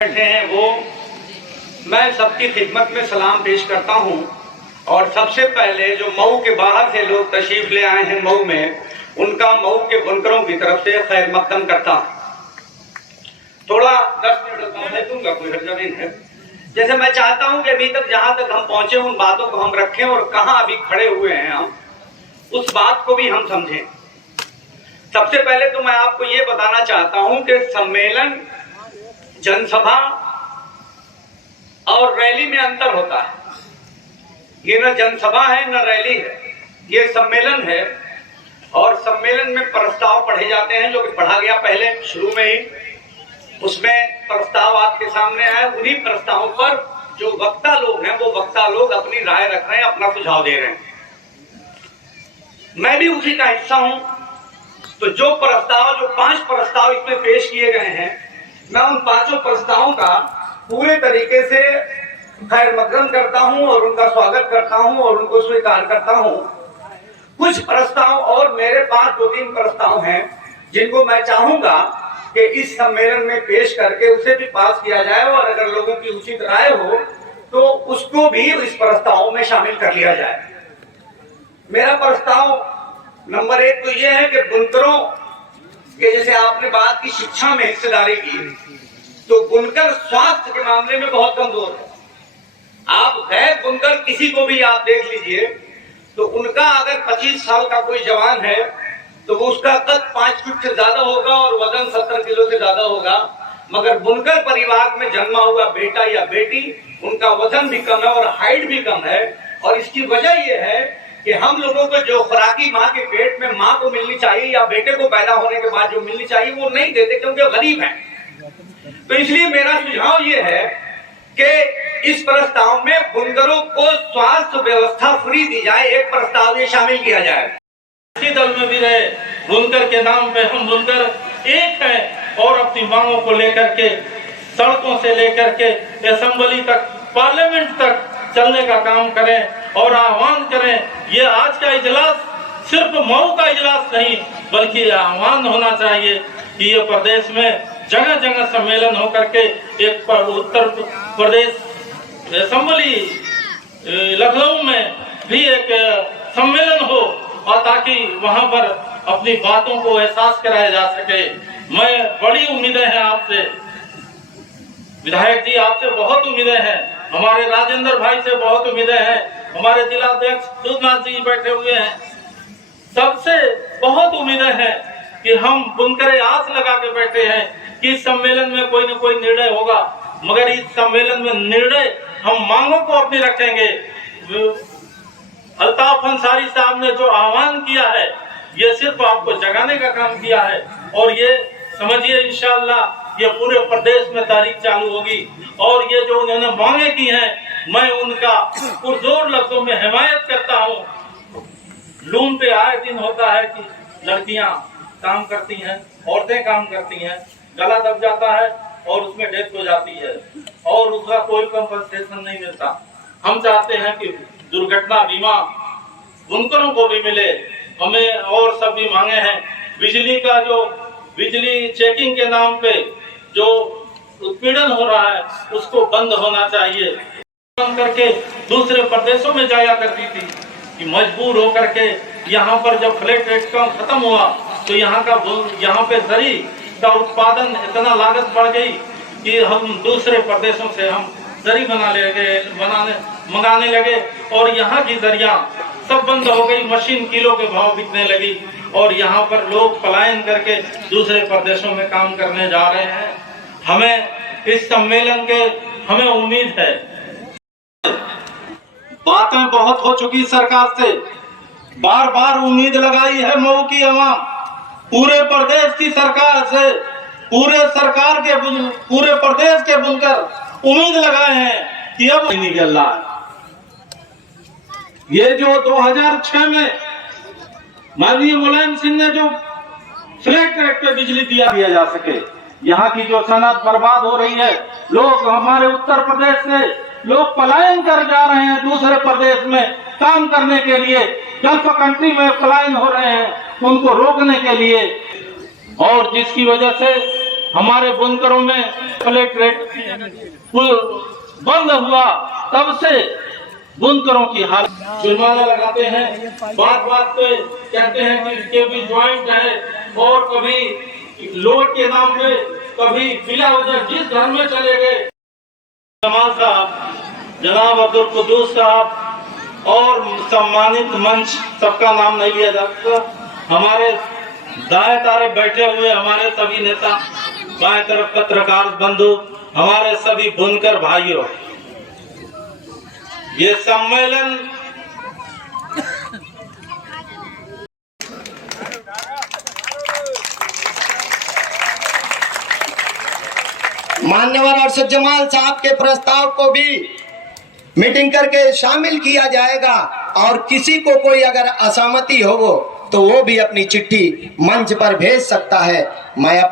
बैठे हैं वो मैं सबकी खिदमत में सलाम पेश करता हूं। और सबसे पहले जो मऊ के बाहर से लोग तशरीफ ले आए हैं मऊ में, उनका मऊ के बुनकरों की तरफ से खैर मकदम करता हूं। थोड़ा 10 मिनट का दूंगा, कोई हर्जा नहीं है। जैसे मैं चाहता हूं कि अभी तक जहां तक हम पहुंचे उन बातों को हम रखें और कहां अभी खड़े हुए हैं हम उस बात को भी हम समझें। सबसे पहले तो मैं आपको ये बताना चाहता हूं कि सम्मेलन, जनसभा और रैली में अंतर होता है। ये न जनसभा है न रैली है, ये सम्मेलन है। और सम्मेलन में प्रस्ताव पढ़े जाते हैं, जो कि पढ़ा गया पहले शुरू में ही। उसमें प्रस्ताव आपके सामने आए, उन्हीं प्रस्तावों पर जो वक्ता लोग हैं वो वक्ता लोग अपनी राय रख रहे हैं, अपना सुझाव दे रहे हैं। मैं भी उसी का हिस्सा हूं। तो जो 5 प्रस्ताव इसमें पेश किए गए हैं, मैं उन 5 प्रस्तावों का पूरे तरीके से खैर मकदम करता हूं और उनका स्वागत करता हूं और उनको स्वीकार करता हूं। कुछ प्रस्ताव और मेरे पास 2-3 प्रस्ताव हैं जिनको मैं चाहूंगा कि इस सम्मेलन में पेश करके उसे भी पास किया जाए, और अगर लोगों की उचित राय हो तो उसको भी इस प्रस्ताव में शामिल कर लिया जाए। मेरा प्रस्ताव नंबर 1 तो यह है कि बुनकरों के, जैसे आपने बात की शिक्षा में हिस्सेदारी की, तो बुनकर स्वास्थ्य के मामले में बहुत कमजोर है। आप गैर बुनकर किसी को भी आप देख लीजिए, तो उनका अगर 25 साल का कोई जवान है तो वो उसका कद 5 फीट से ज्यादा होगा और वजन 70 किलो से ज्यादा होगा। मगर बुनकर परिवार में जन्मा हुआ बेटा या बेटी, उनका वजन भी कम है और हाइट भी कम है। और इसकी वजह यह है कि हम लोगों को जो खुराकी माँ के पेट में माँ को मिलनी चाहिए या बेटे को पैदा होने के बाद जो मिलनी चाहिए वो नहीं देते, क्योंकि गरीब हैं। तो इसलिए मेरा सुझाव ये है कि इस प्रस्ताव में बुनकरों को स्वास्थ्य व्यवस्था फ्री दी जाए। एक प्रस्ताव ये शामिल किया जाए। इसी दल में भी रहे, बुनकर के नाम पे हम बुनकर एक हैं और अपनी मांगों को लेकर के सड़कों से लेकर के असेंबली तक, पार्लियामेंट तक चलने का काम करें और आह्वान करें। ये आज का इजलास सिर्फ मऊ का इजलास नहीं, बल्कि आह्वान होना चाहिए कि ये प्रदेश में जगह जगह सम्मेलन होकर के एक उत्तर प्रदेश असेंबली लखनऊ में भी एक सम्मेलन हो, और ताकि वहां पर अपनी बातों को एहसास कराया जा सके। मैं बड़ी उम्मीदें हैं आपसे विधायक जी, आपसे बहुत उम्मीदें हैं, हमारे राजेंद्र भाई से बहुत उम्मीदें हैं, हमारे जिलाध्यक्ष सुधनाथ जी बैठे हुए हैं, सबसे बहुत उम्मीदें हैं कि हम बुनकर आस लगा के बैठे हैं कि इस सम्मेलन में कोई न कोई निर्णय होगा। मगर इस सम्मेलन में निर्णय हम मांगों को अपनी रखेंगे। अल्ताफ अंसारी साहब ने जो आह्वान किया है, ये सिर्फ आपको जगाने का काम किया है, और ये समझिए इंशाअल्लाह ये पूरे प्रदेश में तारीख चालू होगी। और ये जो उन्होंने मांगे की हैं, मैं उनका पुरजोर लफ्जों में हिमायत करता हूँ। लूम पे आए दिन होता है कि लड़कियां काम करती हैं, औरतें काम करती हैं, गला दब जाता है और उसमें डेथ हो जाती है और उसका कोई कंपनसेशन नहीं मिलता। हम चाहते हैं कि दुर्घटना बीमा बुनकरों को भी मिले। हमें और सब भी मांगे हैं। बिजली का जो बिजली चेकिंग के नाम पे जो उत्पीड़न हो रहा है उसको बंद होना चाहिए। करके दूसरे प्रदेशों में जाया करती थी कि मजबूर होकर के यहाँ पर जब फ्लैट रेट का खत्म हुआ तो यहाँ पे जरी का उत्पादन इतना लागत बढ़ गई कि हम दूसरे प्रदेशों से हम जरी मंगाने लगे और यहाँ की दरिया सब बंद हो गई। मशीन किलो के भाव बिकने लगी और यहाँ पर लोग पलायन करके दूसरे प्रदेशों में काम करने जा रहे हैं। हमें इस सम्मेलन के हमें उम्मीद है। बातें बहुत हो चुकी सरकार से, बार बार उम्मीद लगाई है मऊ की अवाम, पूरे प्रदेश की सरकार से, पूरे प्रदेश के बुनकर उम्मीद लगाए हैं कि अब नहीं निकल रहा है। ये जो 2006 में माननीय मुलायम सिंह ने जो फ्लैट रेट पे बिजली दिया जा सके, यहाँ की जो सनत बर्बाद हो रही है, लोग हमारे उत्तर प्रदेश से लोग पलायन कर जा रहे हैं दूसरे प्रदेश में काम करने के लिए, गल्फ कंट्री में पलायन हो रहे हैं उनको रोकने के लिए, और जिसकी वजह से हमारे बुनकरों में कलेक्ट्रेट पुल बंद हुआ, तब से बुनकरों की हालत जुर्माना लगाते हैं, बात बात पे कहते हैं कि इसके भी ज्वाइंट है, और कभी लोड के नाम पे, कभी बिला वजह जिस घर में चले गए। जमाल साहब, जनाब अब्दुल कुद्दूस साहब और सम्मानित मंच, सबका नाम नहीं लिया जा सकता, हमारे दाएं तारे बैठे हुए हमारे सभी नेता, बाएं तरफ पत्रकार बंधु, हमारे सभी बुनकर भाइयों, ये सम्मेलन मान्यवर अरशद जमाल साहब के प्रस्ताव को भी मीटिंग करके शामिल किया जाएगा, और किसी को कोई अगर असहमति हो तो वो भी अपनी चिट्ठी मंच पर भेज सकता है। मैं